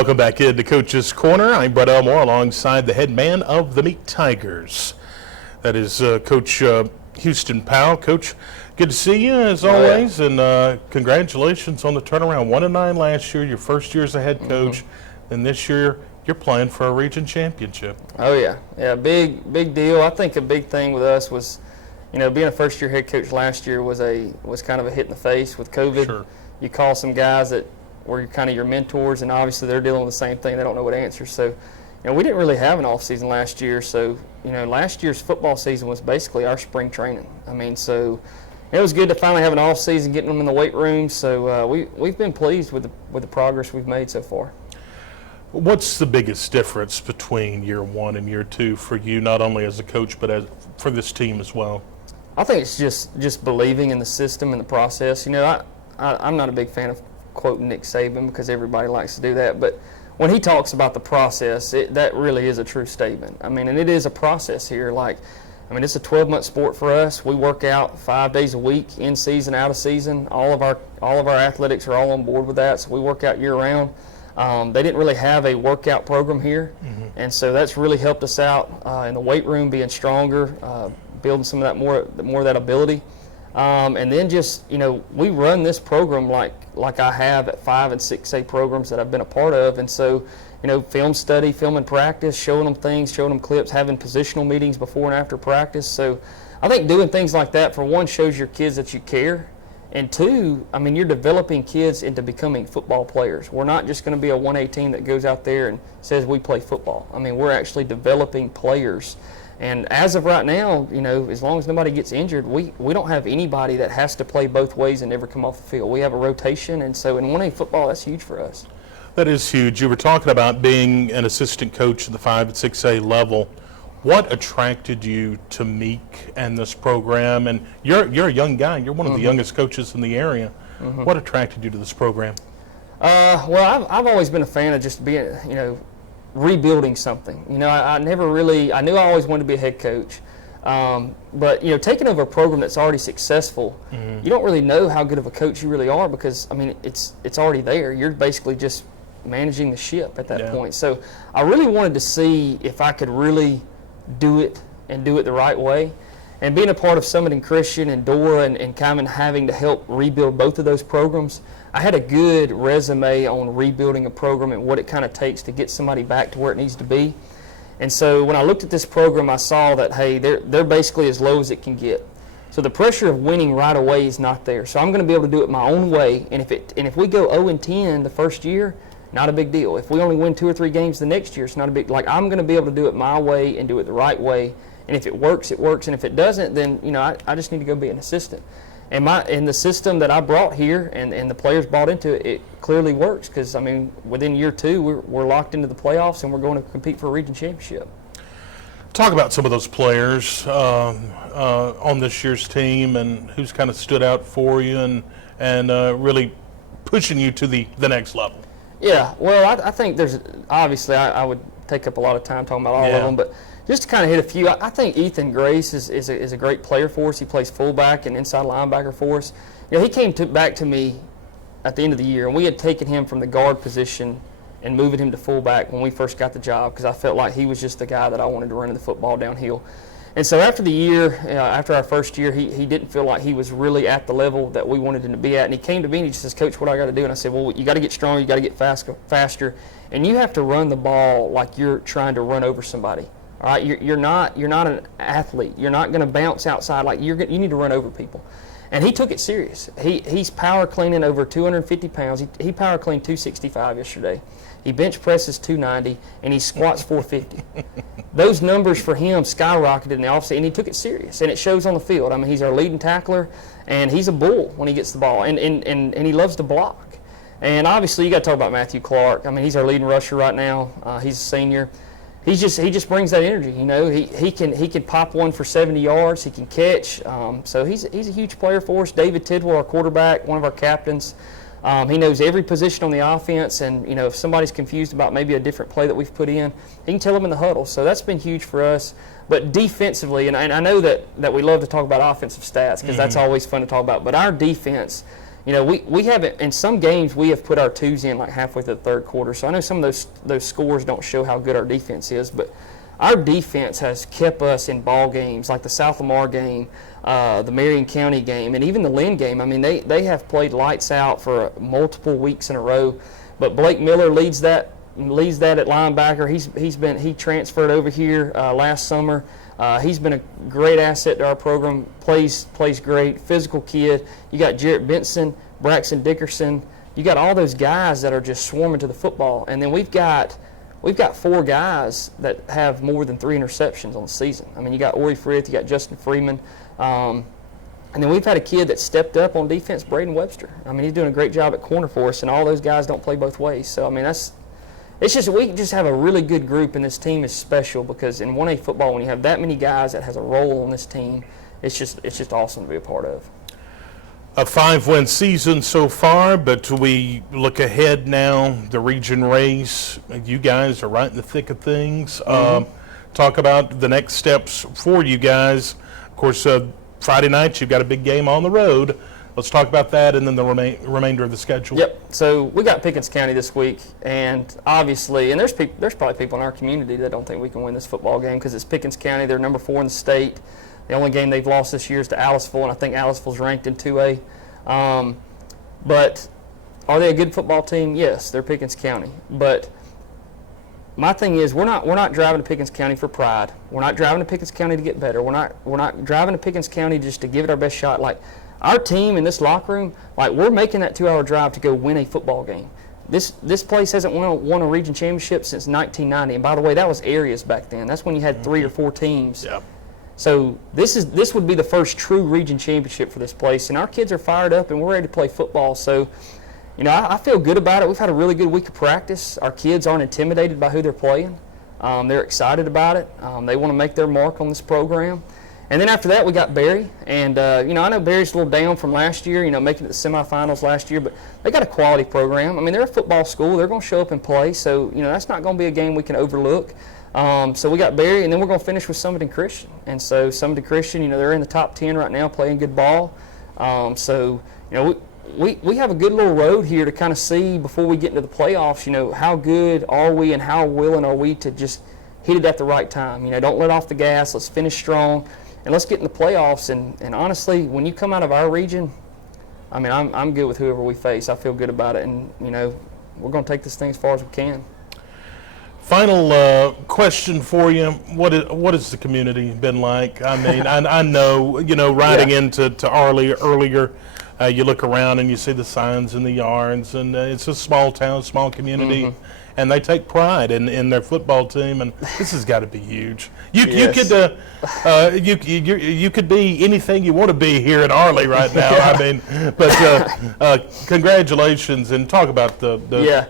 Welcome back into Coach's Corner. I'm Brett Elmore alongside the head man of the Meek Tigers. That is Coach Houston Powell. Coach, good to see you as always, and congratulations on the turnaround. 1-9 last year, your first year as a head coach, and this year you're playing for a region championship. Oh yeah, big deal. I think a big thing with us was, being a first-year head coach last year was kind of a hit in the face with COVID. Sure. You call some guys that were kind of your mentors, and obviously they're dealing with the same thing. They don't know what to answer. So, we didn't really have an off season last year. So, last year's football season was basically our spring training. So it was good to finally have an off season, getting them in the weight room. So we've been pleased with the progress we've made so far. What's the biggest difference between year one and year two for you, not only as a coach but for this team as well? I think it's just believing in the system and the process. I'm not a big fan of quoting Nick Saban because everybody likes to do that, but when he talks about the process, that really is a true statement. And it is a process here. It's a 12-month sport for us. We work out 5 days a week, in season, out of season. All of our athletics are all on board with that, so we work out year-round. They didn't really have a workout program here, and so that's really helped us out in the weight room, being stronger, building some of that more of that ability. And then we run this program like I have at 5 and 6A programs that I've been a part of. And so, film study, film and practice, showing them things, showing them clips, having positional meetings before and after practice. So I think doing things like that, for one, shows your kids that you care. And two, you're developing kids into becoming football players. We're not just going to be a 1A team that goes out there and says we play football. We're actually developing players. And as of right now, as long as nobody gets injured, we don't have anybody that has to play both ways and never come off the field. We have a rotation, and so in 1A football, that's huge for us. That is huge. You were talking about being an assistant coach at the 5 and 6A level. What attracted you to Meek and this program? And you're a young guy. You're one of the youngest coaches in the area. What attracted you to this program? Well, I've always been a fan of just being, rebuilding something. I knew I always wanted to be a head coach. But, taking over a program that's already successful, you don't really know how good of a coach you really are because, it's already there. You're basically just managing the ship at that point. So I really wanted to see if I could really do it and do it the right way. And being a part of Summit and Christian and Dora and kind of having to help rebuild both of those programs, I had a good resume on rebuilding a program and what it kind of takes to get somebody back to where it needs to be. And so when I looked at this program, I saw that, hey, they're basically as low as it can get. So the pressure of winning right away is not there. So I'm going to be able to do it my own way. And if we go 0-10 the first year, not a big deal. If we only win 2 or 3 games the next year, it's not a big. I'm going to be able to do it my way and do it the right way. And if it works, it works. And if it doesn't, then I just need to go be an assistant. And the system that I brought here and the players bought into it, it clearly works because within year 2 we're locked into the playoffs and we're going to compete for a region championship. Talk about some of those players on this year's team and who's kind of stood out for you and really pushing you to the next level. Yeah, well, I think there's obviously I would take up a lot of time talking about all of them, but just to kind of hit a few, I think Ethan Grace is a great player for us. He plays fullback and inside linebacker for us. He came back to me at the end of the year, and we had taken him from the guard position and moving him to fullback when we first got the job because I felt like he was just the guy that I wanted to run the football downhill. And so after the year, after our first year, he didn't feel like he was really at the level that we wanted him to be at. And he came to me and he says, Coach, what do I got to do? And I said, well, you got to get stronger, you got to get faster, and you have to run the ball like you're trying to run over somebody. All right, you're not an athlete. You're not going to bounce outside like you need to run over people. And he took it serious. He's power cleaning over 250 pounds. He power cleaned 265 yesterday. He bench presses 290, and he squats 450. Those numbers for him skyrocketed in the offseason, and he took it serious, and it shows on the field. He's our leading tackler, and he's a bull when he gets the ball, and he loves to block. And obviously, you got to talk about Matthew Clark. He's our leading rusher right now. He's a senior. He just brings that energy. He can pop one for 70 yards. He can catch. So he's a huge player for us. David Tidwell, our quarterback, one of our captains. He knows every position on the offense, and if somebody's confused about maybe a different play that we've put in, he can tell them in the huddle. So that's been huge for us. But defensively, and I know that we love to talk about offensive stats because that's always fun to talk about. But our defense, we haven't, in some games we have put our twos in like halfway through the third quarter. So I know some of those scores don't show how good our defense is, but our defense has kept us in ball games like the South Lamar game, the Marion County game, and even the Lynn game. I mean, they have played lights out for multiple weeks in a row. But Blake Miller leads that at linebacker. He transferred over here last summer. He's been a great asset to our program. Plays great. Physical kid. You got Jarrett Benson, Braxton Dickerson. You got all those guys that are just swarming to the football. And then we've got 4 guys that have more than 3 interceptions on the season. I mean, you got Ori Frith, you got Justin Freeman. And then we've had a kid that stepped up on defense, Braden Webster. I mean, he's doing a great job at corner for us, and all those guys don't play both ways. So, I mean, we just have a really good group, and this team is special because in 1A football, when you have that many guys that has a role on this team, it's just awesome to be a part of. A 5-win season so far, but we look ahead now, the region race. You guys are right in the thick of things. Talk about the next steps for you guys. Of course, Friday night, you've got a big game on the road. Let's talk about that and then the remainder of the schedule. Yep. So we got Pickens County this week, and obviously, and there's probably people in our community that don't think we can win this football game because it's Pickens County. They're number 4 in the state. The only game they've lost this year is to Aliceville, and I think Aliceville's ranked in 2A. But are they a good football team? Yes, they're Pickens County. But my thing is, we're not driving to Pickens County for pride. We're not driving to Pickens County to get better. We're not driving to Pickens County just to give it our best shot. Like our team in this locker room, like we're making that 2-hour drive to go win a football game. This place hasn't won a region championship since 1990. And by the way, that was areas back then. That's when you had 3 or 4 teams. Yep. So this would be the first true region championship for this place, and our kids are fired up and we're ready to play football. So, I feel good about it. We've had a really good week of practice. Our kids aren't intimidated by who they're playing. They're excited about it. They want to make their mark on this program. And then after that, we got Berry. And, I know Berry's a little down from last year, making it the semifinals last year, but they got a quality program. I mean, they're a football school. They're going to show up and play. So, that's not going to be a game we can overlook. So we got Berry, and then we're going to finish with Summerton Christian. And so Summerton Christian, they're in the top 10 right now, playing good ball. We have a good little road here to kind of see before we get into the playoffs, how good are we and how willing are we to just hit it at the right time. Don't let off the gas. Let's finish strong, and let's get in the playoffs. And honestly, when you come out of our region, I mean, I'm good with whoever we face. I feel good about it, and, we're going to take this thing as far as we can. Final question for you. What has the community been like? I mean, I know, riding into Arley earlier, you look around and you see the signs in the yards, and it's a small town, small community, and they take pride in their football team, and this has got to be huge. You could be anything you want to be here in Arley right now. I mean, but congratulations, and talk about the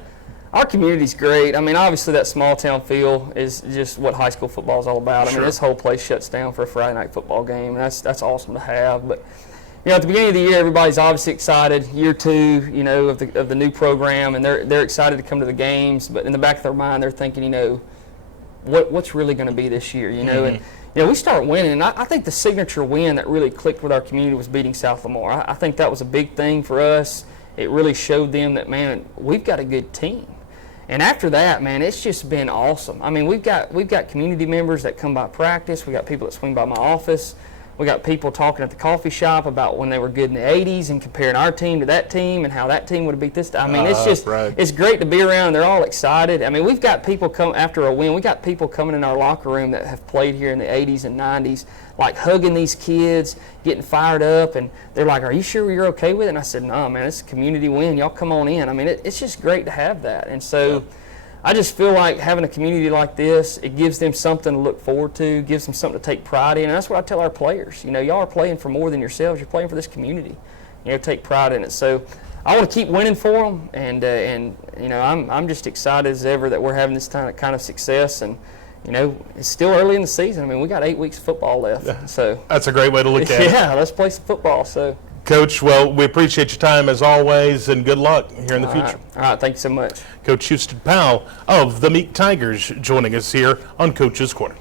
Our community's great. I mean, obviously that small town feel is just what high school football is all about. I mean, this whole place shuts down for a Friday night football game, and that's awesome to have. But at the beginning of the year, everybody's obviously excited. Year 2, of the new program, and they're excited to come to the games. But in the back of their mind, they're thinking, what's really going to be this year, And we start winning, and I think the signature win that really clicked with our community was beating South Lamar. I think that was a big thing for us. It really showed them that, man, we've got a good team. And after that, man, it's just been awesome. I mean, we've got community members that come by practice. We got people that swing by my office. We got people talking at the coffee shop about when they were good in the 80s and comparing our team to that team and how that team would have beat this time. I mean, it's just it's great to be around. They're all excited. I mean, we've got people come after a win. We got people coming in our locker room that have played here in the 80s and 90s, like hugging these kids, getting fired up, and they're like, "Are you sure you're okay with it?" And I said, "No, man, it's a community win. Y'all come on in." I mean, it's just great to have that. And so I just feel like having a community like this, it gives them something to look forward to, gives them something to take pride in. And that's what I tell our players. Y'all are playing for more than yourselves. You're playing for this community. Take pride in it. So I want to keep winning for them. And I'm just excited as ever that we're having this kind of success. And, it's still early in the season. I mean, we got 8 weeks of football left. So that's a great way to look at it. Yeah, let's play some football. So, Coach, well, we appreciate your time as always, and good luck here in the future. All right, thank you so much. Coach Houston Powell of the Meek Tigers joining us here on Coach's Corner.